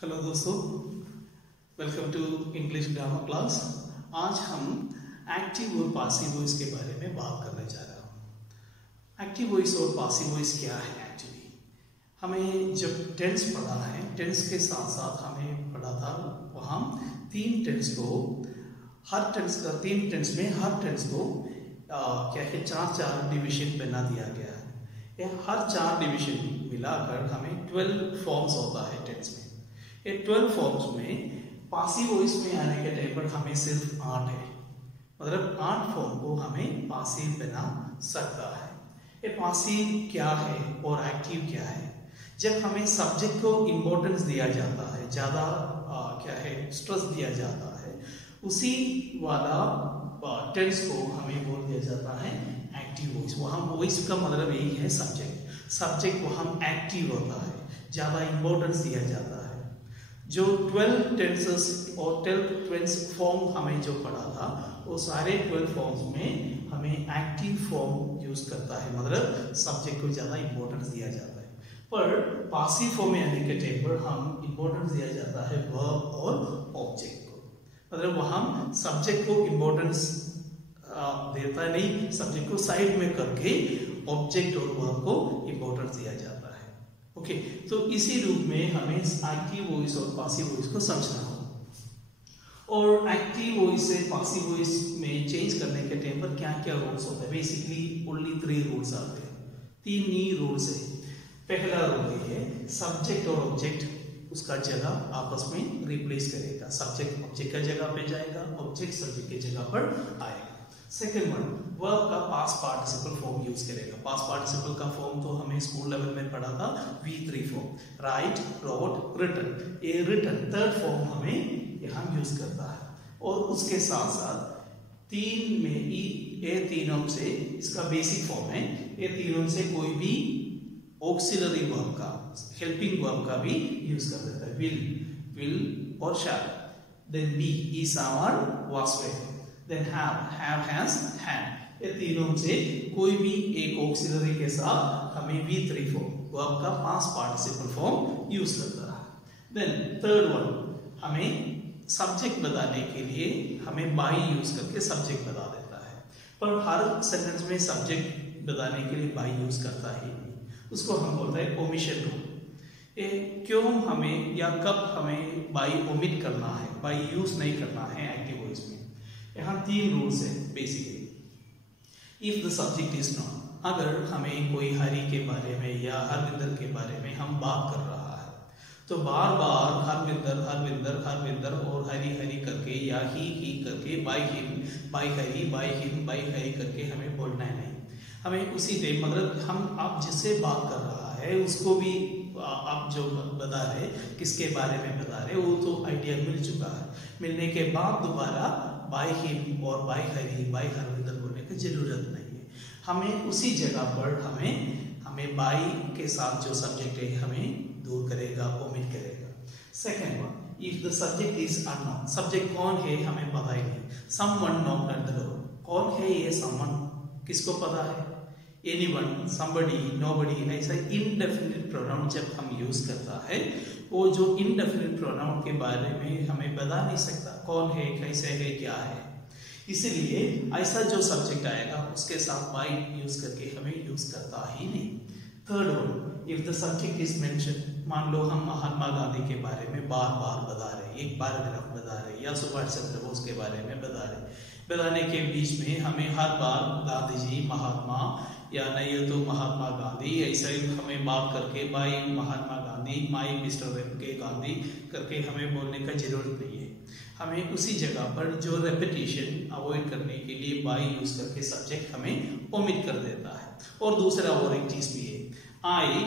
Hello दोस्तों, welcome to English grammar class. आज हम एक्टिव और पासिव वॉइस के बारे में बात करने जा रहा हूँ। एक्टिव वॉइस और पासिव वॉइस क्या है? एक्चुअली हमें जब टेंस पढ़ा है, टेंस के साथ साथ हमें पढ़ा था वहाँ तीन टेंस में हर टेंस को क्या है, चार डिविजन बना दिया गया है। हर चार डिविजन मिलाकर हमें 12 फॉर्म्स होता है टेंस में। ये 12 फॉर्म्स में पासिव वॉइस में आने के टाइम पर हमें सिर्फ 8 है, मतलब 8 फॉर्म को हमें पासिव बना सकता है। ये पासिव क्या है और एक्टिव क्या है? जब हमें सब्जेक्ट को इम्पोर्टेंस दिया जाता है, ज़्यादा क्या है, स्ट्रेस दिया जाता है, उसी वाला टेंस को हमें बोल दिया जाता है एक्टिव वॉइस। वहाँ वॉइस का मतलब यही है सब्जेक्ट वहाँ एक्टिव होता है, ज़्यादा इम्पोर्टेंस दिया जाता है। जो 12 टेंसेस और 12 फॉर्म हमें जो पढ़ा था, वो सारे 12 फॉर्म्स में हमें एक्टिव फॉर्म यूज करता है, मतलब सब्जेक्ट को ज़्यादा इम्पोर्टेंस दिया जाता है। पर पासिव फॉर्म में आने के टाइम पर हम इम्पोर्टेंस दिया जाता है वर्ब और ऑब्जेक्ट को, मतलब वहाँ सब्जेक्ट को इम्पोर्टेंस देता नहीं, सब्जेक्ट को साइड में करके ऑब्जेक्ट और वर्ब को इम्पोर्टेंस दिया जाता है। ओके, तो इसी रूप में हमें एक्टिव वॉइस और पासिव वॉइस को समझना होगा। और एक्टिव वॉइस से पासिव वॉइस में चेंज करने के टाइम पर क्या क्या रूल्स होते हैं? बेसिकली ओनली 3 रूल्स आते हैं, 3 ही रूल्स है। पहला रूल ये है, सब्जेक्ट और ऑब्जेक्ट उसका जगह आपस में रिप्लेस करेगा। सब्जेक्ट ऑब्जेक्ट का जगह पे जाएगा, ऑब्जेक्ट सब्जेक्ट की जगह पर आएगा। सेकेंड वन, वर्ब का पास्ट पार्टिसिपल फॉर्म यूज करेगा। पास्ट पार्टिसिपल का फॉर्म तो हमें स्कूल लेवल में पढ़ा था, V3 form, write, wrote, written. ये रिटन थर्ड फॉर्म हमें यहाँ यूज करता है। और उसके साथ साथ 3 में ये तीनों से, इसका बेसिक फॉर्म है, ये तीनों से कोई भी ऑक्सिलरी वर्ब का, हेल्पिंग वर्ब का भी यूज कर देता है। विल और shall. Then be, is, are, was, were. Then have, has, had। ये तीनों से कोई भी एक ऑक्सिलरी के साथ हमें V3 फॉर्म, वर्ब का पास्ट पार्टिसिपल फॉर्म यूज करता है। देन थर्ड वन, हमें सब्जेक्ट बताने के लिए हमें बाई यूज करके सब्जेक्ट बता देता है। पर हर सेंटेंस में सब्जेक्ट बताने के लिए बाई यूज करता ही नहीं, उसको हम बोलते हैं ओमिशन रूल। क्यों हमें या कब हमें बाई ओमिट करना है, बाई यूज नहीं करना है एक्टिव वॉइस में? यहाँ 3 रूल्स है basically. If the subject is not, अगर हमें कोई हरि के बारे में या हरविंदर के बारे में हम बात कर रहा है, तो बार बार हरविंदर हरविंदर हरविंदर और हरि हरि करके या ही करके by him by Hari by him by Hari करके हमें बोलना है नहीं। हमें उसी टाइम, मतलब हम आप जिससे बात कर रहा है उसको भी आप जो बता रहे, किसके बारे में बता रहे, वो तो आइडिया मिल चुका है। मिलने के बाद दोबारा बाय हिम और बाय हरि बाय हरविंदर बोलने की जरूरत नहीं है। हमें उसी जगह पर हमें बाय के साथ जो सब्जेक्ट है हमें दूर करेगा, ओमिट करेगा। Second one, if the subject is unknown, subject कौन है हमें पता ही नहीं। Someone knocked at the door, कौन है ये समवन, किसको पता है? Anyone, somebody, nobody. ऐसा इनडेफिनिट प्रोनाउन जब हम यूज करता है, वो जो इनडेफिनिट प्रोनाउन के बारे में हमें बता नहीं सकता कौन है, कैसे है, क्या है। इसलिए ऐसा जो सब्जेक्ट आएगा उसके साथ बाय यूज करके हमें यूज करता ही नहीं। Third one, if the subject is mention, मान लो हम महात्मा गांधी के बारे में बार बार बता रहे, एक पैराग्राफ बता रहे, या सुभाष चंद्र बोस के बारे में बता रहे, बताने के बीच में हमें हर बार गांधी जी, महात्मा, या नहीं तो महात्मा गांधी, ऐसा ही हमें बात करके by Mahatma Gandhi, my mister K Gandhi करके हमें बोलने का जरूरत नहीं है। हमें उसी जगह पर जो रेपिटेशन अवॉइड करने के लिए बाय यूज करके सब्जेक्ट हमें ओमिट कर देता है। और दूसरा और एक चीज भी है, आई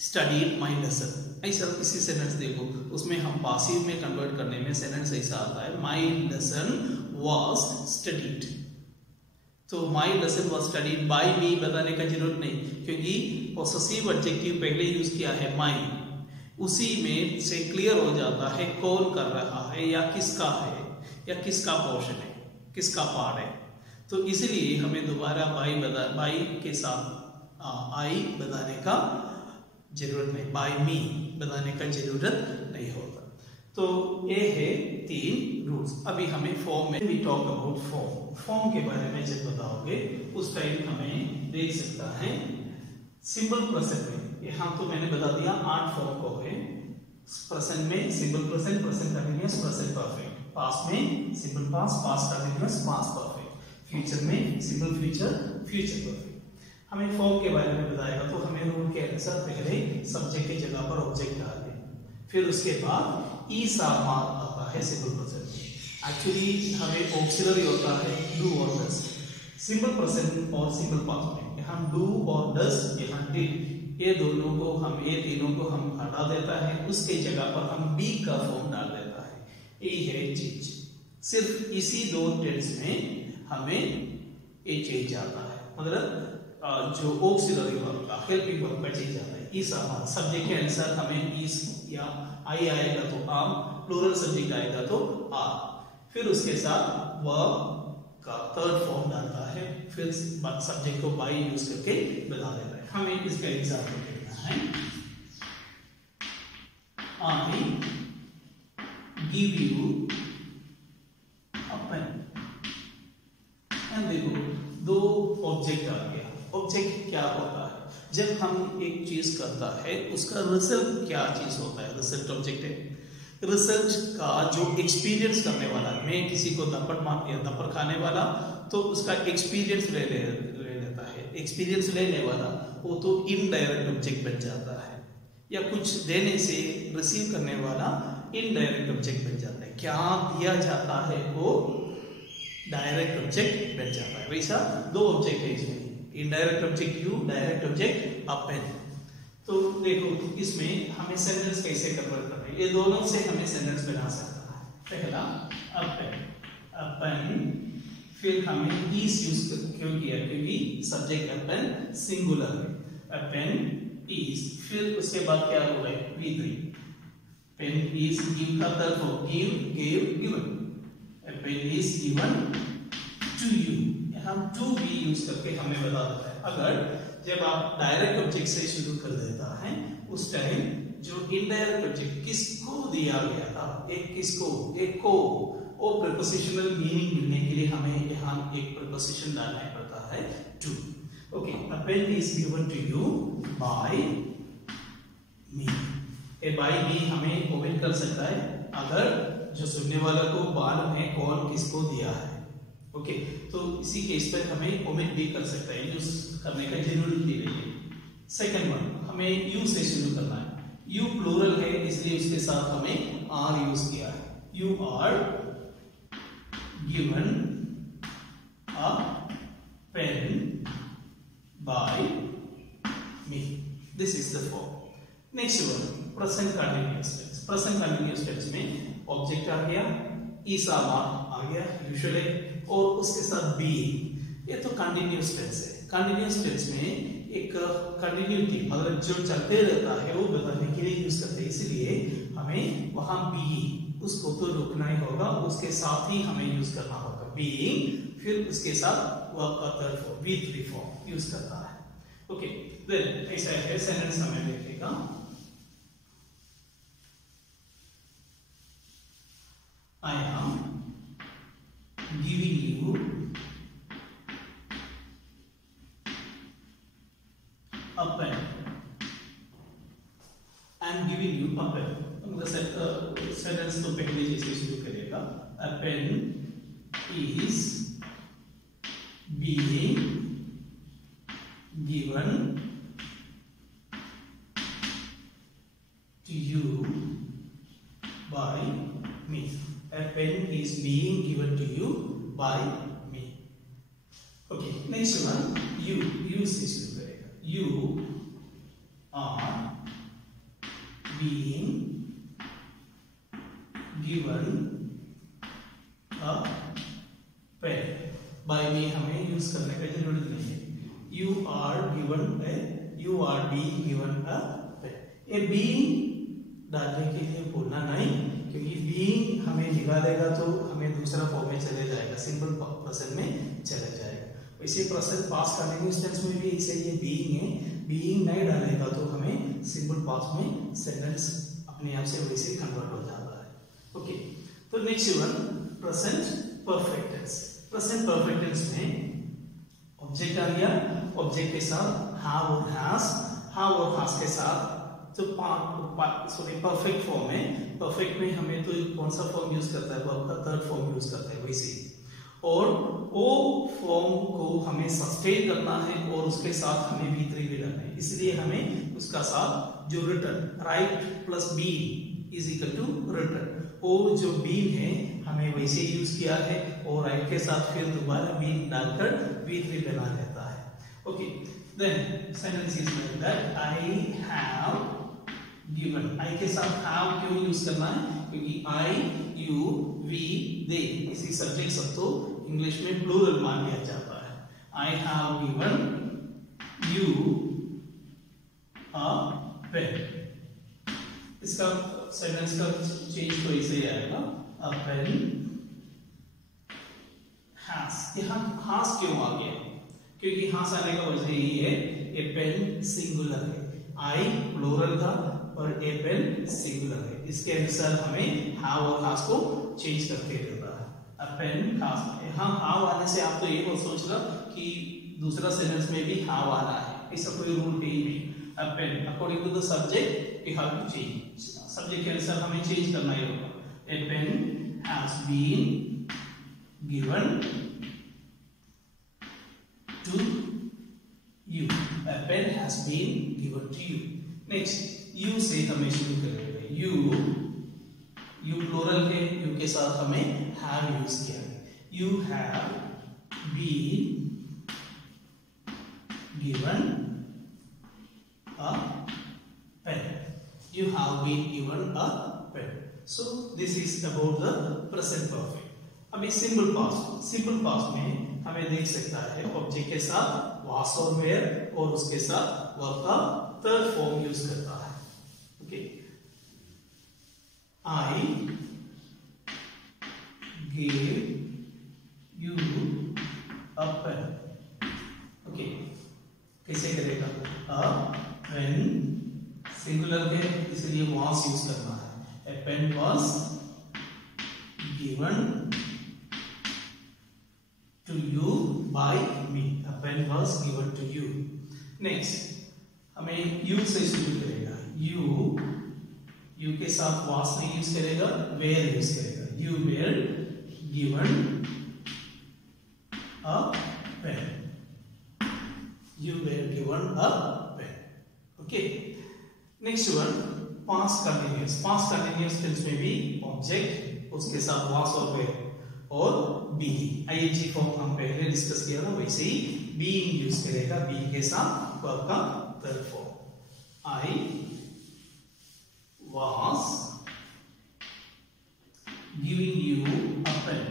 स्टडीड माय लेसन। ऐसा किसी सेंटेंस देखो, उसमें हम पासिव में कन्वर्ट करने में सेंटेंस ऐसा आता है, माय लेसन वाज स्टडीड। तो my lesson was studied by me बताने का जरूरत नहीं, क्योंकि पॉसेसिव एडजेक्टिव पहले यूज किया है माय, उसी में से क्लियर हो जाता है कौन कर रहा है या किसका है या किसका पोर्शन है, किसका पार्ट है। तो इसलिए हमें दोबारा बाय के साथ आई बताने का जरूरत नहीं, बाय मी बताने का जरूरत नहीं होता। तो ये है 3 रूल्स। अभी हमें फॉर्म में we talk about form. Form के बारे में जब बताओगे उस टाइम हमें देख सकता है सिंपल प्रेजेंट में, यहाँ तो मैंने बता दिया 8 फॉर्म को है। प्रेजेंट में simple present, present continuous, present perfect. Past में simple past, past continuous, past perfect. Future में सिंपल फ्यूचर, फ्यूचर परफेक्ट। हमें फॉर्म के बारे में बताएगा तो हमें रूल के अनुसार पहले सब्जेक्ट की जगह पर ऑब्जेक्ट डाल दें, फिर उसके बाद ईज आता है सिंपल प्रेजेंट में। एक्चुअली हमें ऑक्सिलरी होता है डू और डज सिंपल प्रेजेंट और सिंपल पास्ट में। यहाँ डू और डज, यहाँ डिड, ये दोनों को हम, ये तीनों को हम हटा देता है, उसके जगह पर हम बी का फॉर्म डाल देता है। यही है चीज, सिर्फ इसी 2 टेंस में हमें ये चेंज आता है, मतलब जो ऑक्सिलरी वर्ब का, हेल्पिंग वर्ब का चेंज आता है। इस सब्जेक्ट के अनुसार हमें इस या आई आएगा तो आम, प्लूरल सब्जेक्ट आएगा तो आ, फिर उसके साथ वर्ब का 3rd फॉर्म डालता है, फिर सब्जेक्ट को बाई यूज करके बता देता है। हमें इसका एग्जाम्पल देना है। I give you a pen. And देखो 2 ऑब्जेक्ट आ गया। ऑब्जेक्ट क्या होता है? जब हम एक चीज करता है उसका रिजल्ट क्या चीज होता है? रिजल्ट ऑब्जेक्ट है। रिजल्ट का जो एक्सपीरियंस करने वाला, मैं किसी को थप्पड़ मार दिया, थप्पड़ खाने वाला, तो उसका एक्सपीरियंस ले लेता है। एक्सपीरियंस लेने वाला वो तो इनडायरेक्ट ऑब्जेक्ट बन जाता है, या कुछ देने से रिसीव करने वाला इनडायरेक्ट ऑब्जेक्ट बन जाता है। क्या दिया जाता है वो डायरेक्ट ऑब्जेक्ट बन जाता है। वैसा 2 ऑब्जेक्ट है इसमें, indirect object you, direct object a pen. तो देखो इसमें हमें सेंटेंस कैसे कन्वर्ट करना है, ये दोनों से हमें सेंटेंस बना सकता है। पहला अ पेन, अ पेन, फिर हमने इज यूज क्यों किया? क्योंकि सब्जेक्ट अ पेन सिंगुलर है। अ पेन इज, फिर उसके बाद क्या होगा? V3। पेन इज गिव का तर्क हो, give, give, given. A pen is given to you। हम टू बी यूज करके हमें बता देता है। अगर जब आप डायरेक्ट ऑब्जेक्ट से शुरू कर देता है उस टाइम जो इनडायरेक्ट ऑब्जेक्ट किसको दिया गया था, एक किसको, एक को, वो प्रीपोजिशनल मीनिंग मिलने के लिए हमें यहाँ एक प्रीपोजिशन डालना पड़ता है to. Okay, a pen is given to you by me। ये by me हमें ओमिट कर सकता है अगर जो सुनने वाला को मालूम है कौन किसको दिया है। ओके, तो इसी केस पर हमें ओमिट भी कर सकता है, यूज करने का जरूरत नहीं है। सेकंड वन, हमें यू से शुरू करना है। यू प्लूरल है इसलिए उसके साथ हमें आर यूज किया है। You are given a pen by me. This is the form. Next one, present continuous tense. Present continuous tense में ऑब्जेक्ट आ गया, इज आ गया यूजुअली, और उसके साथ बी। ये तो कंटिन्यूअस टेंस है। कंटिन्यूअस टेंस में एक कंटिन्यूटी, मतलब जो चलते रहता है वो बताने के लिए यूज करते हैं, इसलिए हमें वहां बी, उसको तो रुकना ही होगा, उसके साथ ही हमें यूज करना होगा बीइंग, फिर उसके साथ वर्ब का 3rd form V3 form use करता है। ओके, देन ऐसा है सेंटेंस हमें देखेगा। I am giving you a pen। I am giving you a pen। Sentence तो पहले जैसे शुरू करेगा। A pen is being given to you by me। A pen is being given to you by me। Okay, next one, you से शुरू करेगा। You are being given a pen। by me हमें use करने का जरूरत नहीं है। You are being given a pen। ये being डालने के लिए बोलना नहीं, क्योंकि बीइंग हमें निकालेगा तो हमें दूसरा फॉर्म में चले जाएगा, सिंपल प्रेजेंट में चले जाएगा। वैसे प्रेजेंट पास्ट कंटिन्यूअस टेंस में भी ऐसे ये बीइंग है, बीइंग नहीं डालेगा तो हमें सिंपल पास्ट में सेंटेंस अपने आप से वैसे कन्वर्ट हो जाता है। ओके, तो next one present perfect tense. Present perfect tense में ऑब्जेक्ट आ गया, ऑब्जेक्ट के साथ हैव और हैज के साथ जो परफेक्ट फॉर्म है, परफेक्ट में हमें तो कौन सा फॉर्म यूज करता है, वर्ब का थर्ड फॉर्म यूज करता है वैसे, और वो फॉर्म को हमें सस्टेन करना है और उसके साथ हमें V3 भी डालना है, इसलिए हमें उसका साथ जो written write plus been is equal to written, वो जो बीन है हमें वैसे यूज किया है और राइट के साथ फिर दोबारा बीन डालकर V3 बना लेता है। Okay, then sentence is like that I have given. I के साथ हैव क्यों यूज करना है, क्योंकि आई, यू, वी, दे इसी सब्जेक्ट सब तो इंग्लिश में प्लूरल मान लिया जाता है। I have given you a pen. इसका सेंटेंस का चेंज तो ऐसे ही आएगा, अ पेन हैज। यहाँ हैज क्यों आ गया, क्योंकि हैज आने का वजह यही है ये पेन सिंगुलर है, आई प्लूरल था और ए पेन सिंगुलर है, इसके अनुसार हमें हैव और हैज को चेंज करके देता है। अ पेन हैज, यहाँ हैव आने से आप तो ये मत सोचना कि दूसरा सेंटेंस में भी हैव आना है, ऐसा कोई रूल है ही नहीं। A pen according to the subject we have to change, subject के अनुसार हमें चेंज करना ही होगा। A pen has been given to you, a pen has been given to you. Next, you से हमें शुरू करेंगे, you प्लूरल है, you के साथ हमें have यूज किया है, you have been given a pen, you have been given a pen. So this is about the present perfect. अभी सिंपल पास्ट में हमें देख सकता है ऑब्जेक्ट के साथ was और were और उसके साथ वर्ब का थर्ड फॉर्म यूज करता है। Okay, I gave you a pen। Okay, कैसे करेगा, a pen सिंगुलर है इसलिए was यूज करना है, a pen was given to you by me, a pen was given to you। Next, हमें you से शुरू करेगा, you के साथ was नहीं यूज करेगा, were यूज करेगा, you were given a pen, you were given a pen। Okay, next one past continuous tense में भी ऑब्जेक्ट उसके साथ was और were और बीइंग, आईएनजी फॉर्म हम पहले डिस्कस किया था वैसे ही बीइंग यूज करेगा, बीइंग के साथ वर्ब का third form. I was giving you a pen,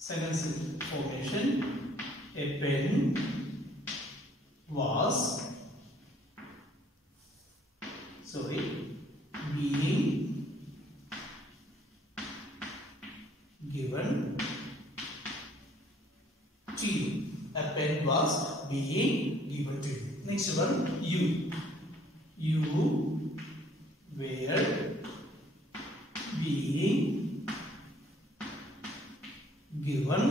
sentence formation, a pen was being given to you, a pen was being given to you। Next one, you were being given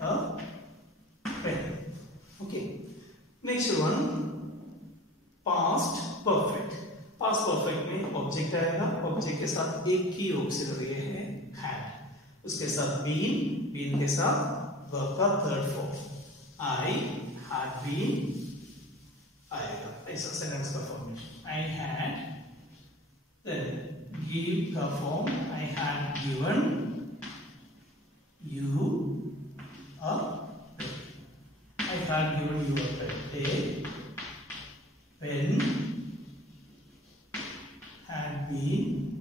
a pen। Okay, next one past perfect में object आएगा, object के साथ एक ही auxiliary है had, उसके साथ been के साथ वर्ब का third form, I had been आएगा, ऐसा सेंटेंस का formation. I had, then give का form, I had given you a pen, I had given you a pen, a pen had been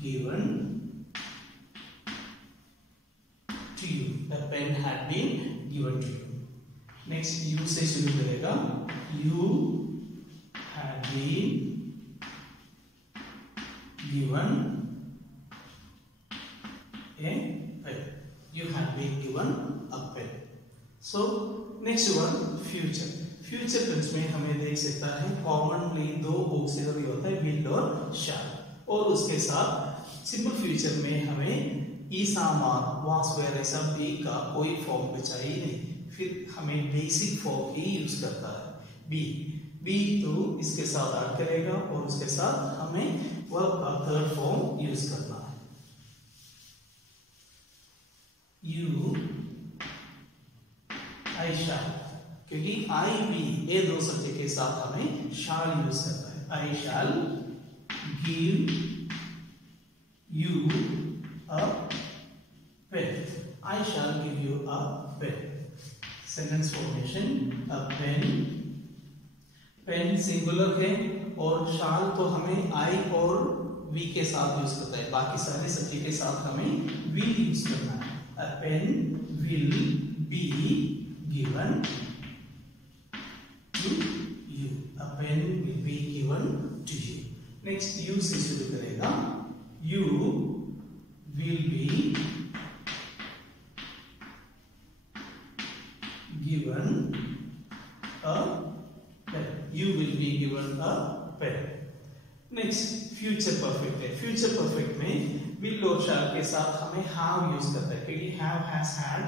given to you, the pen had been given to you। Next, you से शुरू करेगा, you had been given a so next one future. Future tense में हमें देख सकता है commonly दो auxiliary होता है, विल और शैल, और उसके साथ सिंपल फ्यूचर में हमें ईसामार वास वेयर ऐसा बी का कोई फॉर्म बचा ही नहीं, फिर हमें बेसिक फॉर्म ही यूज करता है बी। बी तो इसके साथ ऐड करेगा और उसके साथ हमें वर्ब का थर्ड फॉर्म यूज करना है, यू आई शैल, क्योंकि आई बी ये दो सब्जेक्ट के साथ हमें शैल यूज करता है। I shall give you a pen, I shall give you a pen. Sentence formation, a pen, pen singular है और शाल तो हमें आई और वी के साथ यूज करता है, बाकी सारे सब्जेक्ट के साथ हमें विल यूज करना है। A pen will be given to you, a pen will be given to you. Next you से शुरू करेगा, you will be given a pen, you will be given a pen। Next future perfect है। Future perfect में will और shall के साथ हमें have use करता है, क्योंकि have has had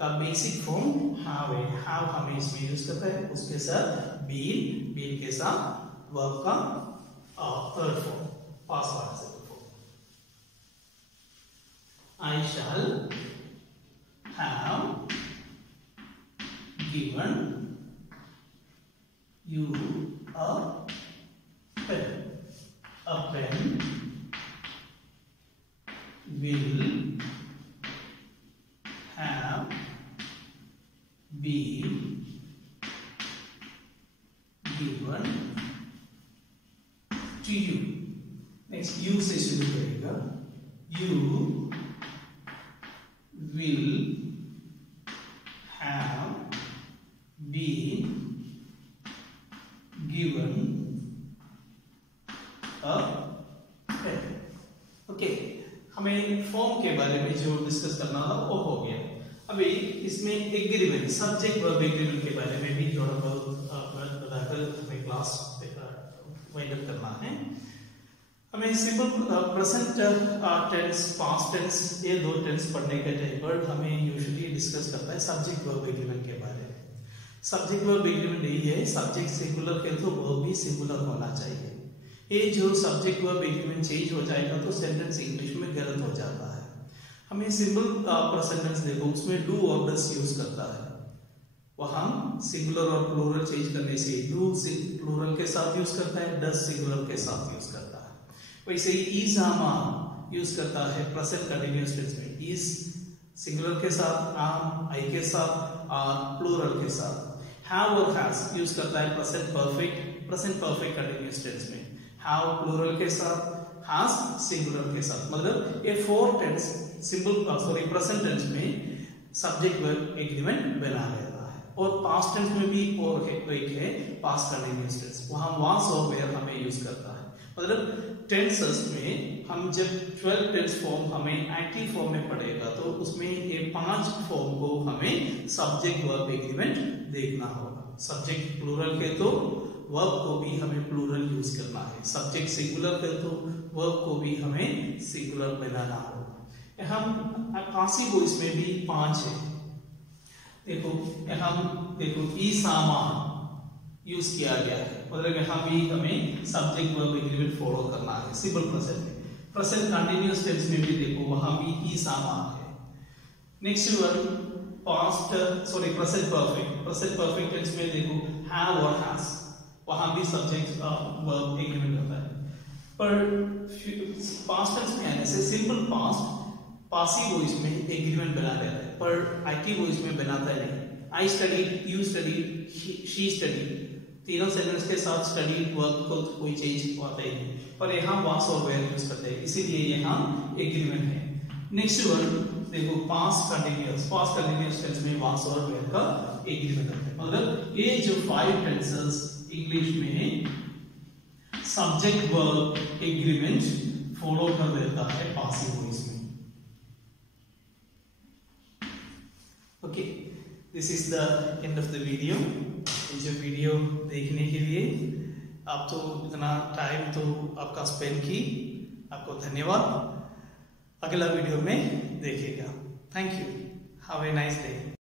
का बेसिक फॉर्म have है, have हमें इसमें यूज करता है, उसके साथ been के साथ verb का third form past participle form. I shall have given you a pen, a pen will have been given to you। Next you से शुरू करेगा, you will have been given a pen। Okay, हमें form के बारे में जो discuss करना था वो हो गया। अभी इसमें एग्रीमेंट, सब्जेक्ट वर्ब एग्रीमेंट के बारे में भी थोड़ा बहुत बताकर हमें क्लास वाइंड अप करना है। हमें simple present tense, past tense, ये दो टेंस पढ़ने के टाइम पर हमें यूजुअली डिस्कस करता है सब्जेक्ट वर्ब एग्रीमेंट के बारे में। सब्जेक्ट वर्ब एग्रीमेंट यही है, सब्जेक्ट सिंगुलर के तो वर्ब भी सिंगुलर होना चाहिए। ये जो सब्जेक्ट वर्ब एग्रीमेंट चेंज हो जाएगा तो सेंटेंस इंग्लिश में गलत हो जाता है। हमें सिंपल प्रेजेंट टेंस देखो, उसमें डू और डस यूज करता है, वहां सिंगुलर और प्लूरल चेंज करने से डू प्लूरल के साथ यूज करता है, डस सिंगुलर के साथ यूज करता है। वैसे ही इज आमा यूज करता है प्रेजेंट कंटिन्यूअस टेंस में, इज सिंगुलर के साथ, आम आई के साथ और प्लूरल के साथ। हैव और हैज यूज करता है प्रेजेंट परफेक्ट कंटिन्यूअस टेंस में, हैव प्लूरल के साथ, हैज सिंगुलर के साथ। मतलब ये four tense simple present tense में सब्जेक्ट वर्ब एग्रीमेंट बना लेता है। और पास्ट टेंस में भी और एक है पास्ट कंटिन्यूअस टेंस, वहां वास और वेयर हमें यूज करता है। मतलब टेंसेस में हम जब 12 टेंस फॉर्म हमें एक्टिव फॉर्म में पढ़ेगा तो उसमें ये 5 फॉर्म को हमें सब्जेक्ट वर्ब एग्रीमेंट देखना होगा। सब्जेक्ट प्लूरल के तो वर्ब को भी हमें प्लूरल यूज करना है, सब्जेक्ट सिंगुलर के तो वर्ब को भी हमें सिंगुलर बनाना होगा। हम पासिव वॉइस में भी 5 है। देखो ई सामान यूज किया गया है, मतलब यहाँ भी हमें सब्जेक्ट वर्ब एग्रीमेंट फॉलो करना है। सिंपल प्रेजेंट कंटिन्यूअस टेंस में भी देखो वहां भी ई सामान है। Next one present perfect tense में देखो हैव और हैज, वहां भी सब्जेक्ट वर्ब एग्रीमेंट होता है। पर पास्ट टेंस में आने से सिंपल पास्ट पासिव वॉइस में एग्रीमेंट बना रहता है, पर एक्टिव वॉइस में बनाता है नहीं। I studied, you studied, she studied, तीनों सेंटेंस के साथ स्टडीड वर्ब को कोई चेंज होता ही नहीं, पर यहाँ वास और वेयर यूज करते हैं, इसीलिए यहाँ एग्रीमेंट है। नेक्स्ट वन देखो पास्ट कंटिन्यूअस टेंस में वास और वेयर का एग्रीमेंट होता है। मतलब ये जो 5 टेंसेस इंग्लिश में सब्जेक्ट वर्ब एग्रीमेंट फॉलो कर देता है पासिव वॉइस में। Okay, this is the end of the video. ये जो वीडियो देखने के लिए आप तो इतना टाइम तो आपका स्पेंड की, आपको धन्यवाद। अगला वीडियो में देखेगा। Thank you. Have a nice day.